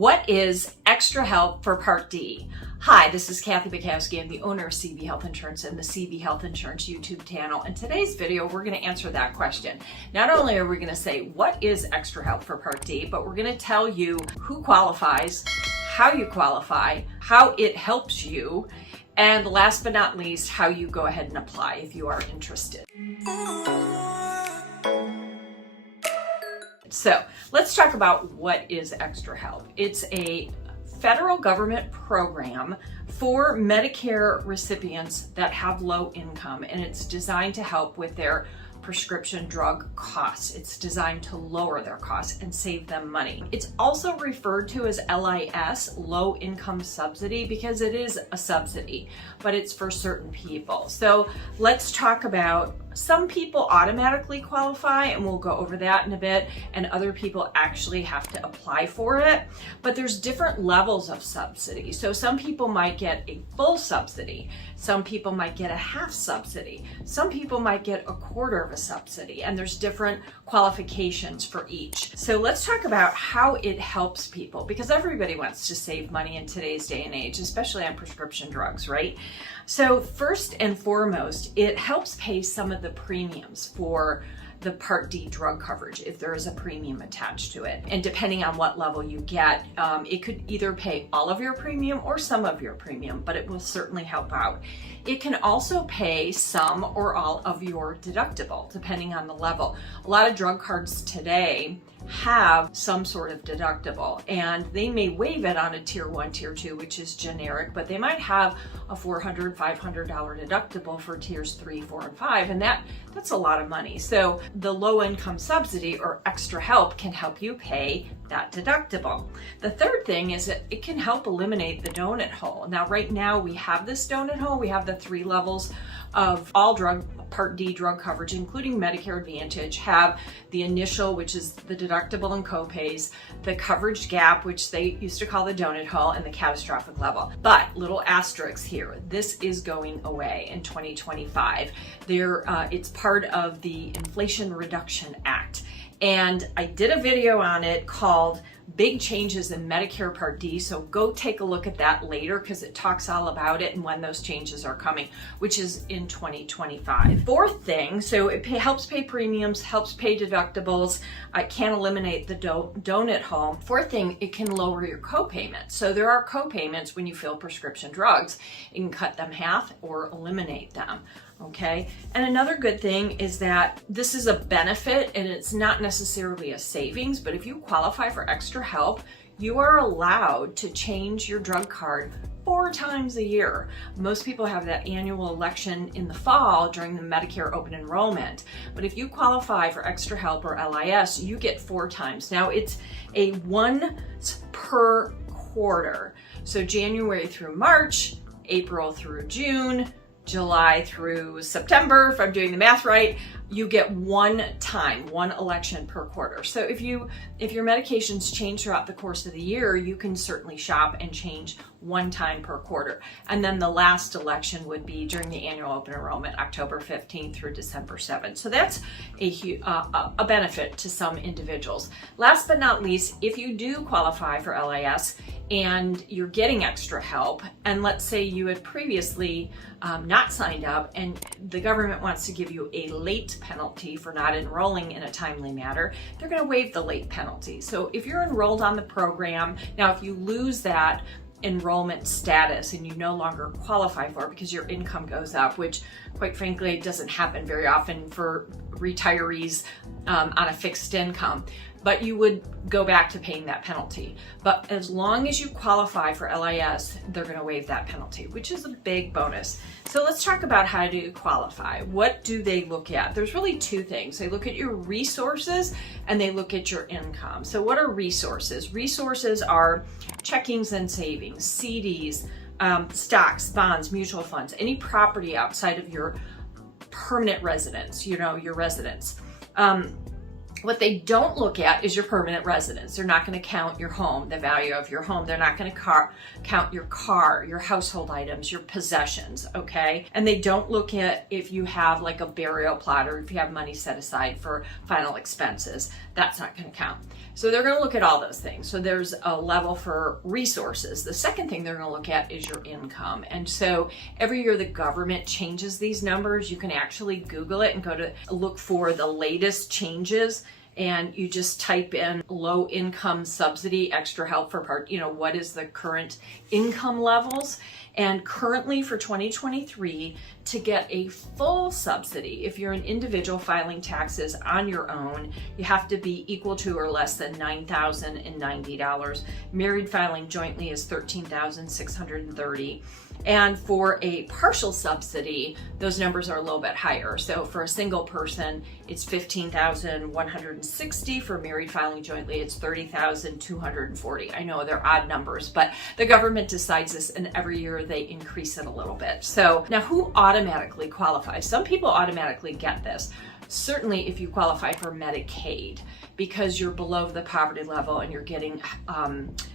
What is extra help for Part D? Hi, this is Kathy Bukowski. I'm the owner of CB Health Insurance and the CB Health Insurance YouTube channel. In today's video, we're going to answer that question. Not only are we going to say what is extra help for Part D, but we're going to tell you who qualifies, how you qualify, how it helps you, and last but not least, how you go ahead and apply if you are interested. So let's talk about what is extra help. It's a federal government program for Medicare recipients that have low income, and it's designed to help with their prescription drug costs. It's designed to lower their costs and save them money. It's also referred to as LIS, low income subsidy, because it is a subsidy, but it's for certain people. So let's talk about some people automatically qualify, and we'll go over that in a bit, and other people actually have to apply for it. But there's different levels of subsidy. So some people might get a full subsidy. Some people might get a half subsidy. Some people might get a quarter of a subsidy, and there's different qualifications for each. So let's talk about how it helps people, because everybody wants to save money in today's day and age, especially on prescription drugs, right? So first and foremost, it helps pay some of the premiums for the Part D drug coverage if there is a premium attached to it. And depending on what level you get, it could either pay all of your premium or some of your premium, but it will certainly help out. It can also pay some or all of your deductible, depending on the level. A lot of drug cards today have some sort of deductible, and they may waive it on a tier 1, tier 2, which is generic, but they might have a $400, $500 deductible for tiers 3, 4, and 5, and that's a lot of money. So the low income subsidy or extra help can help you pay that deductible. The third thing is that it can help eliminate the donut hole. Now, right now we have this donut hole. We have the 3 levels of all Part D drug coverage, including Medicare Advantage, have the initial, which is the deductible and copays, the coverage gap, which they used to call the donut hole, and the catastrophic level. But little asterisks here, this is going away in 2025. It's part of the Inflation Reduction Act. And I did a video on it called Big Changes in Medicare Part D, so go take a look at that later because it talks all about it and when those changes are coming, which is in 2025. Fourth thing, so it helps pay premiums, helps pay deductibles, it can eliminate the donut hole. Fourth thing, it can lower your copayment. So there are copayments when you fill prescription drugs. You can cut them half or eliminate them. Okay, and another good thing is that this is a benefit and it's not necessarily a savings, but if you qualify for extra help, you are allowed to change your drug card 4 times a year. Most people have that annual election in the fall during the Medicare open enrollment, but if you qualify for extra help or LIS, you get 4 times. Now it's a once per quarter, so January through March, April through June, July through September, if I'm doing the math right, you get 1 time, 1 election per quarter. So if your medications change throughout the course of the year, you can certainly shop and change 1 time per quarter. And then the last election would be during the annual open enrollment, October 15th through December 7th. So that's a benefit to some individuals. Last but not least, if you do qualify for LIS and you're getting extra help, and let's say you had previously not signed up and the government wants to give you a late penalty for not enrolling in a timely manner, they're going to waive the late penalty. So if you're enrolled on the program, now if you lose that enrollment status and you no longer qualify for it because your income goes up, which quite frankly doesn't happen very often for retirees on a fixed income, but you would go back to paying that penalty. But as long as you qualify for LIS, they're going to waive that penalty, which is a big bonus. So let's talk about how to qualify. What do they look at? There's really 2 things. They look at your resources and they look at your income. So what are resources? Resources are checkings and savings, CDs, stocks, bonds, mutual funds, any property outside of your permanent residence, your residence. What they don't look at is your permanent residence. They're not going to count your home, the value of your home. They're not going to count your car, your household items, your possessions, okay? And they don't look at if you have like a burial plot or if you have money set aside for final expenses. that's not going to count. So they're going to look at all those things. So there's a level for resources. The second thing they're going to look at is your income. And so every year the government changes these numbers. You can actually Google it and go to look for the latest changes. And you just type in low income subsidy, extra help for part, what is the current income levels? And currently for 2023, to get a full subsidy, if you're an individual filing taxes on your own, you have to be equal to or less than $9,090. Married filing jointly is $13,630. And for a partial subsidy, those numbers are a little bit higher. So for a single person, it's $15,160. For married filing jointly, it's $30,240. I know they're odd numbers, but the government decides this, and every year they increase it a little bit. So now, who automatically qualifies? Some people automatically get this. Certainly if you qualify for Medicaid, because you're below the poverty level and you're getting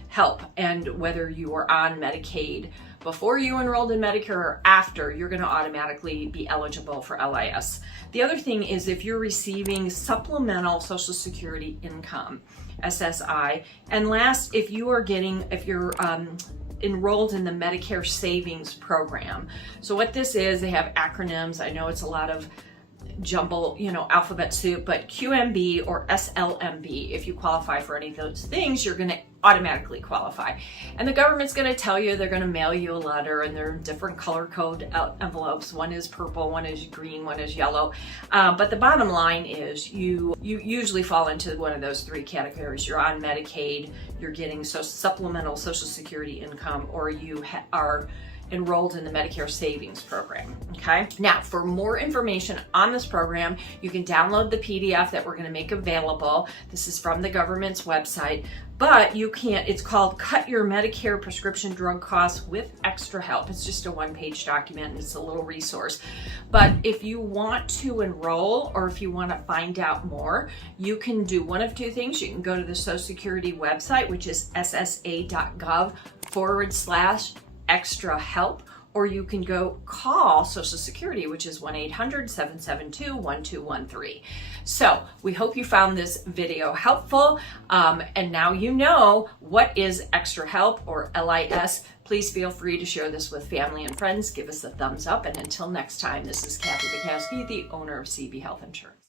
help, and whether you are on Medicaid before you enrolled in Medicare or after, you're going to automatically be eligible for LIS. The other thing is if you're receiving supplemental Social Security income, SSI, and last, if you're enrolled in the Medicare Savings Program. So what this is, they have acronyms. I know it's a lot of jumble, alphabet soup, but QMB or SLMB, if you qualify for any of those things, you're going to automatically qualify. And the government's going to tell you, they're going to mail you a letter, and they're different color code envelopes. One is purple, one is green, one is yellow. But the bottom line is you usually fall into one of those three categories. You're on Medicaid, you're getting supplemental Social Security income, or you are enrolled in the Medicare Savings Program, okay? Now, for more information on this program, you can download the PDF that we're gonna make available. This is from the government's website, but it's called Cut Your Medicare Prescription Drug Costs with Extra Help. It's just a one-page document, and it's a little resource. But if you want to enroll, or if you wanna find out more, you can do one of two things. You can go to the Social Security website, which is ssa.gov/extra help, or you can go call Social Security, which is 1-800-772-1213. So we hope you found this video helpful, and now you know what is extra help, or LIS. Please feel free to share this with family and friends. Give us a thumbs up, and until next time, this is Kathy Bukowski, the owner of CB Health Insurance.